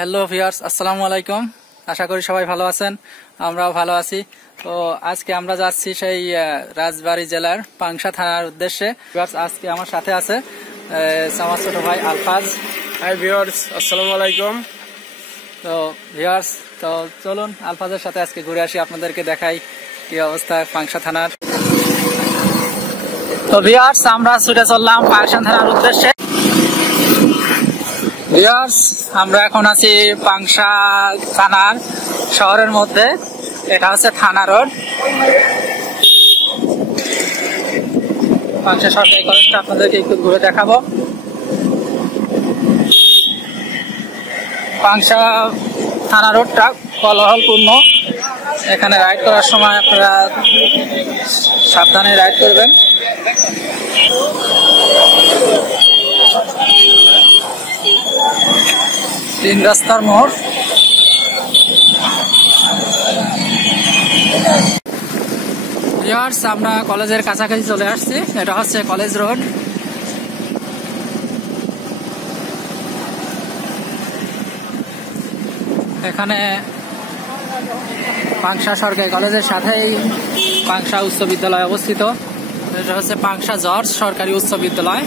Hello viewers, আসসালামু আলাইকুম। আশা করি সবাই ভালো আছেন, আমরাও ভালো আছি। তো আজকে আমরা যাচ্ছি সেই রাজবাড়ী জেলার পাংশা থানার উদ্দেশ্যে। ভিউয়ার্স, আজকে আমার সাথে আছে আমার ছোট ভাই আলফাজ। হাই ভিউয়ার্স, আসসালামু আলাইকুম। তো ভিউয়ার্স, তো চলুন আলফাজের সাথে আজকে ঘুরে আসি, আপনাদেরকে দেখাই কি অবস্থা পাংশা থানার। তো ভিউয়ার্স, আমরা ছুটে চললাম পাংশা থানার উদ্দেশ্যে। ভিউয়ার্স, আমরা এখন আছি পাংশা থানার শহরের মধ্যে। এটা হচ্ছে থানা রোড। পাংশা সরকারি কলেজটা আপনাদেরকে একটু ঘুরে দেখাবো। পাংশা থানা রোডটা কোলাহলপূর্ণ। এখানে রাইড করার সময় আপনারা সাবধানে রাইড করবেন। তিন রাস্তার মোড়। ভিউয়ার্স, আমরা কলেজের কাছাকাছি চলে আসছি। এটা হচ্ছে কলেজ রোড। এখানে পাংশা সরকারি কলেজের সাথেই পাংশা উচ্চ বিদ্যালয় অবস্থিত। এটা হচ্ছে পাংশা জর্জ সরকারি উচ্চ বিদ্যালয়।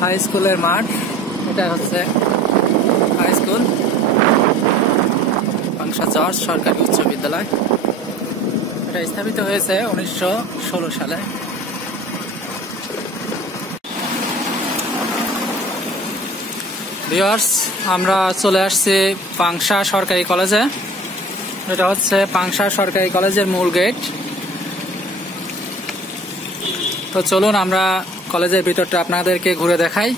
হাই স্কুলের মাঠ। এটা হচ্ছে হাই স্কুল পাংশা জর্জ সরকারি উচ্চ বিদ্যালয়। এটা স্থাপিত হয়েছে 1916 সালে। ভিউয়ার্স, আমরা চলে আসছি পাংশা সরকারি কলেজে। এটা হচ্ছে পাংশা সরকারি কলেজের মূল গেট। তো চলুন আমরা কলেজের ভিতরটা আপনাদেরকে ঘুরে দেখাই।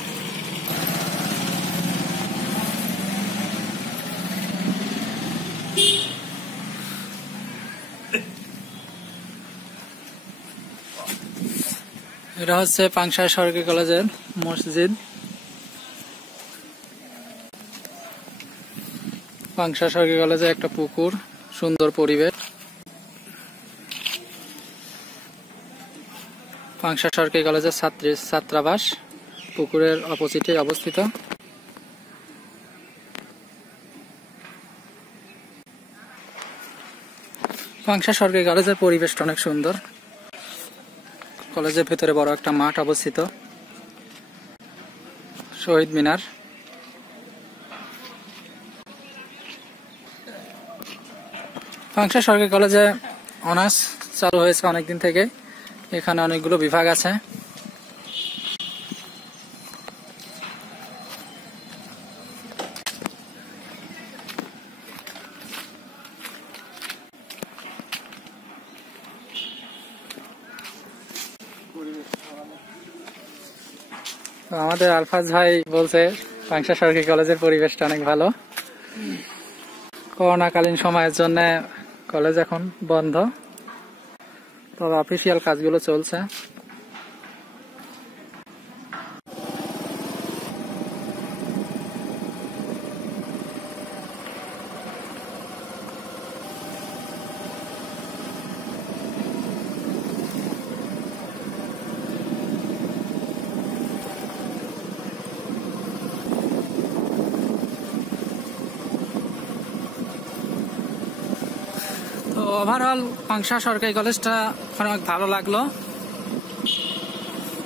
এটা হচ্ছে পাংশা সরকারি কলেজের মসজিদ। পাংশা সরকারি কলেজে একটা পুকুর, সুন্দর পরিবেশ। পাংশা সরকারি কলেজের ছাত্রাবাস পুকুরের অপোজিটে অবস্থিত। পাংশা সরকারি কলেজের পরিবেশটা অনেক সুন্দর। কলেজের ভেতরে বড় একটা মাঠ অবস্থিত, শহীদ মিনার। পাংশা সরকারি কলেজে অনার্স চালু হয়েছে অনেকদিন থেকে। এখানে অনেকগুলো বিভাগ আছে। আমাদের আলফাজ ভাই বলছে পাংশা সরকারি কলেজের পরিবেশটা অনেক ভালো। করোনাকালীন সময়ের জন্য কলেজ এখন বন্ধ, তবে অফিসিয়াল কাজগুলো চলছে। তো ওভারঅল পাংশা সরকারি কলেজটা অনেক ভালো লাগলো।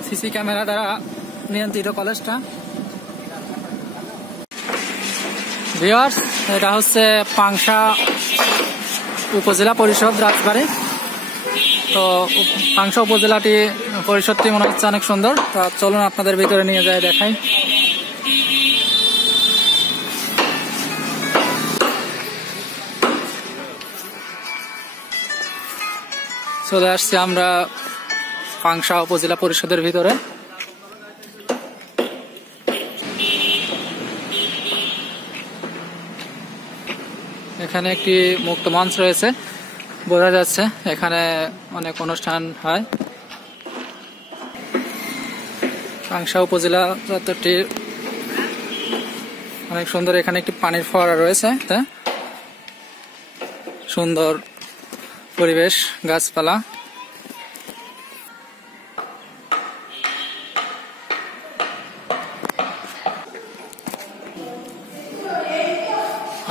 সিসি ক্যামেরা দ্বারা নিয়ন্ত্রিত কলেজটা। ভিউয়ার্স, এটা হচ্ছে পাংশা উপজেলা পরিষদ রাজবাড়ী। তো পাংশা উপজেলাটি পরিষদটি মনে হচ্ছে অনেক সুন্দর। তো চলুন আপনাদের ভিতরে নিয়ে যায় দেখাই। চলে আসছি আমরা পাংশা উপজেলা পরিষদের ভিতরে। এখানে একটি মুক্ত মঞ্চ রয়েছে, বোঝা যাচ্ছে এখানে অনেক অনুষ্ঠান হয়। পাংশা উপজেলা চত্বরটি অনেক সুন্দর। এখানে একটি পানির ফোয়ারা রয়েছে, সুন্দর পরিবেশ, গাছপালা।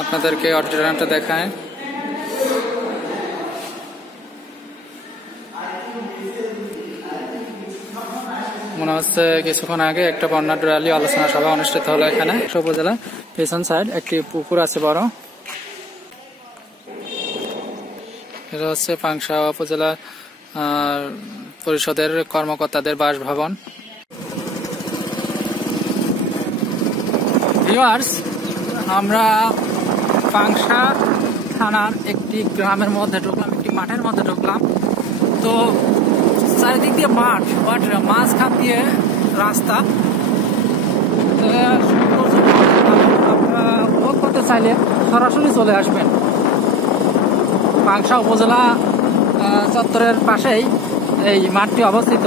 আপনাদেরকে অডিটোরিয়ামটা দেখায়। মনে হচ্ছে কিছুক্ষণ আগে একটা বর্ণাঢ্য র্যালি আলোচনা সভা অনুষ্ঠিত হলো এখানে। উপজেলা পেছন সাইড একটি পুকুর আছে বড়। এটা হচ্ছে পাংশা উপজেলা পরিষদের কর্মকর্তাদের বাসভবন। ভিউয়ার্স, আমরা পাংশা থানার একটি গ্রামের মধ্যে ঢুকলাম, একটি মাঠের মধ্যে ঢুকলাম। তো চারিদিক দিয়ে মাঠ, মাঝখান দিয়ে রাস্তা। আপনারা উপভোগ করতে চাইলে সরাসরি চলে আসবেন। পাংশা উপজেলা চত্বরের পাশেই এই মাঠটি অবস্থিত।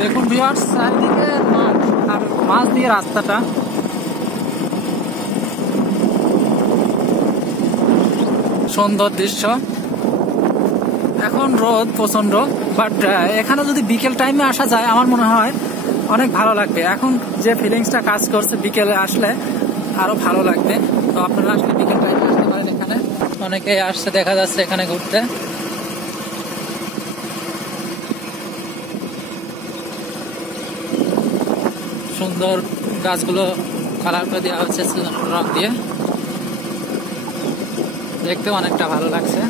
দেখুন ভিউয়ার্স, চারিদিকে মাঠ আর মাঝ দিয়ে রাস্তাটা। সুন্দর দৃশ্য। এখন রোদ প্রচন্ড, বাট এখানে যদি বিকেল টাইমে আসা যায় আমার মনে হয় অনেক ভালো লাগবে। এখন যে ফিলিংসটা কাজ করছে, বিকেলে আসলে আরো ভালো লাগবে। তো আপনারা আসলে বিকেল টাইমে আসতে পারেন। এখানে অনেকে আসছে দেখা যাচ্ছে এখানে ঘুরতে। সুন্দর গাছগুলো কালার করে দেওয়া হচ্ছে রং দিয়ে, দেখতে অনেকটা ভালো লাগছে।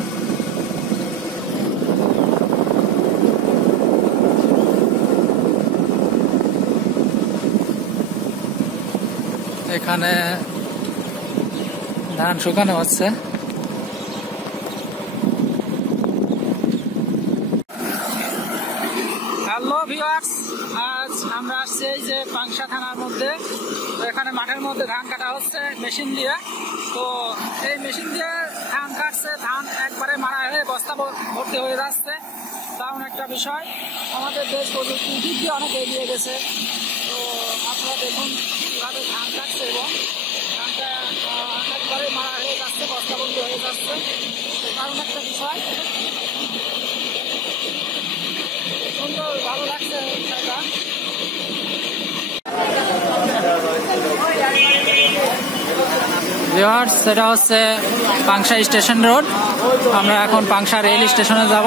এখানে ধান শুকানো হচ্ছে। হ্যালো ভিউয়ার্স, আজ আমরা আসছি এই যে পাংশা থানার মধ্যে। তো এখানে মাঠের মধ্যে ধান কাটা হচ্ছে মেশিন দিয়ে। তো এই মেশিন দিয়ে ধান কাটছে, ধান একবারে মারা হয়ে বস্তা ভর্তি হয়ে যাচ্ছে। দারুণ একটা বিষয়। আমাদের দেশ প্রযুক্তির দিক দিয়ে অনেক এগিয়ে গেছে। তো আপনারা দেখুন কিভাবে ধান কাটছে এবং ধানটা একবারে মারা হয়ে যাচ্ছে, বস্তা বন্দি হয়ে যাচ্ছে। দারুণ একটা বিষয়, সুন্দর ভালো লাগছে বিষয়টা। ভিউয়ার্স, সেটা হচ্ছে পাংশা স্টেশন রোড। আমরা এখন পাংশা রেল স্টেশনে যাব।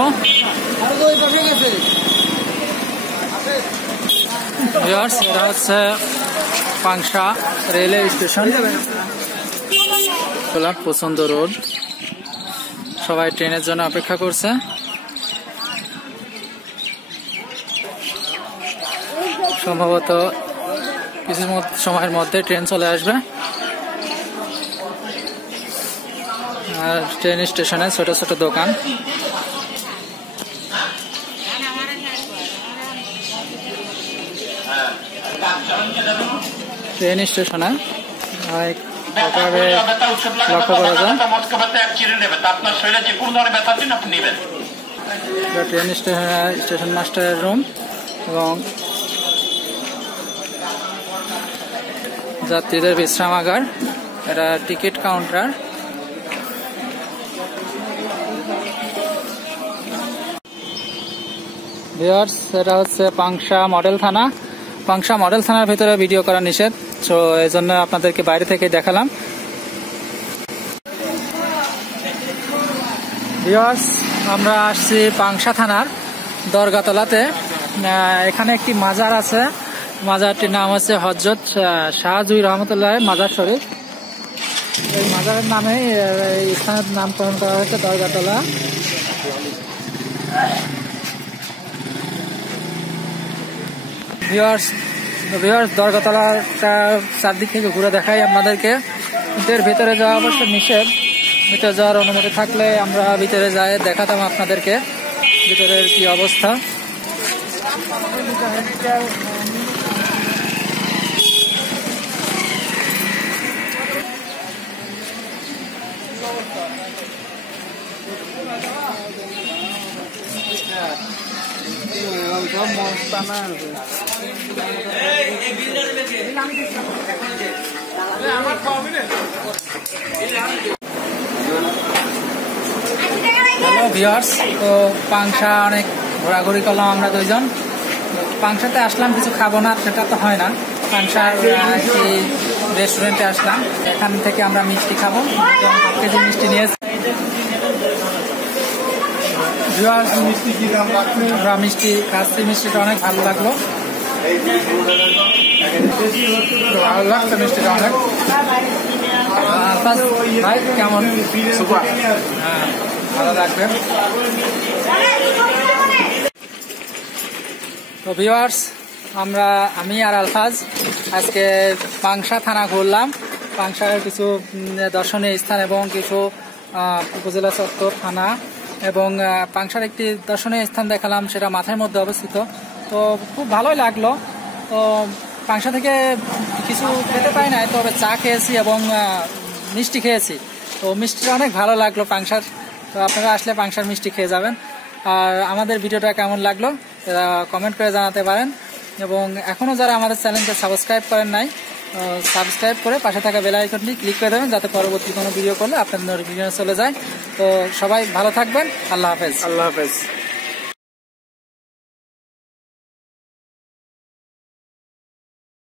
ভিউয়ার্স, এটা হচ্ছে পাংশা রেলওয়ে স্টেশন। পছন্দ রোড, সবাই ট্রেনের জন্য অপেক্ষা করছে। সম্ভবত কিছু সময়ের মধ্যে ট্রেন চলে আসবে। আর ট্রেন স্টেশনে ছোট ছোট দোকান। ট্রেন স্টেশনে লক্ষ্য করা যায়। ট্রেন স্টেশন মাস্টারের রুম এবং যাত্রীদের বিশ্রামাগার। এটা টিকিট কাউন্টার। ভিউয়ার্স, এটা হচ্ছে পাংশা মডেল থানা। পাংশা মডেল থানার ভিতরে ভিডিও করা নিষেধ, তো এই জন্য আপনাদেরকে বাইরে থেকে দেখালাম। ভিউয়ার্স, আমরা আসছি পাংশা থানার দরগাতলাতে। এখানে একটি মাজার আছে। মাজারটির নাম হচ্ছে হযরত শাহজুই রহমতুল্লাহ মাজার শরীফ। এই মাজারের নামে এই স্থানের নামকরণ করা হয়েছে দরগাতলা। ভিউয়ার্স, দরগাতলাটা চারদিক থেকে ঘুরে দেখাই আপনাদেরকে। কিন্তু এর ভিতরে যাওয়া অবশ্য নিষেধ। ভিতরে যাওয়ার অনুমতি থাকলে আমরা ভিতরে যাই দেখাতাম আপনাদেরকে ভিতরের কি অবস্থা। হ্যালো ভিউয়ার্স, তো পাংশা অনেক ঘোরাঘুরি করলাম আমরা দুইজন। পাংশাতে আসলাম, কিছু খাবো না সেটা তো হয় না। পাংশার একটি রেস্টুরেন্টে আসলাম। এখান থেকে আমরা মিষ্টি খাবো, 1/2 কেজি মিষ্টি নিয়েছি। আমরা মিষ্টি খাচ্ছি, মিষ্টিটা অনেক ভালো লাগলো, ভালো লাগছে মিষ্টিটা অনেক। ভাই কেমন? হ্যাঁ, ভালো লাগবে। তো ভিউয়ার্স, আমি আর আলফাজ আজকে পাংশা থানা ঘুরলাম। পাংশার কিছু দর্শনীয় স্থান এবং কিছু উপজেলা চত্বর, থানা এবং পাংশার একটি দর্শনীয় স্থান দেখালাম, সেটা মাঠের মধ্যে অবস্থিত। তো খুব ভালোই লাগলো। তো পাংশা থেকে কিছু খেতে পাই নাই, তবে চা খেয়েছি এবং মিষ্টি খেয়েছি। তো মিষ্টিটা অনেক ভালো লাগলো পাংশার। তো আপনারা আসলে পাংশার মিষ্টি খেয়ে যাবেন। আর আমাদের ভিডিওটা কেমন লাগলো কমেন্ট করে জানাতে পারেন, এবং এখনও যারা আমাদের চ্যানেলকে সাবস্ক্রাইব করেন নাই, সাবস্ক্রাইব করে পাশে থাকা বেল আইকনটি ক্লিক করে দেবেন, যাতে পরবর্তী কোনো ভিডিও করলে আপনাদের নোটিফিকেশন চলে যায়। তো সবাই ভালো থাকবেন। আল্লাহ হাফেজ। আল্লাহ হাফেজ।